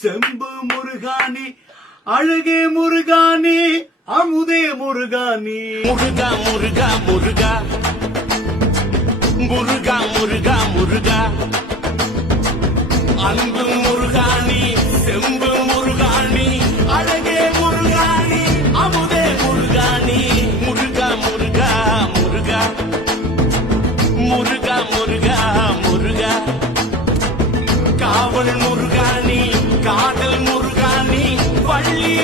செம்பு முருகானி அழகே முருகானி அமுதே முருகானி முருகா முருகா முருகா முருகா முருகா முருகா அன்பு முருகானி செம்பு முருகானி அழகே முருகானி அமுதே முருகானி முருகா முருகா முருகா முருகா முருகா முருகா காவல் முருகானி காதல் முருகானி வள்ளி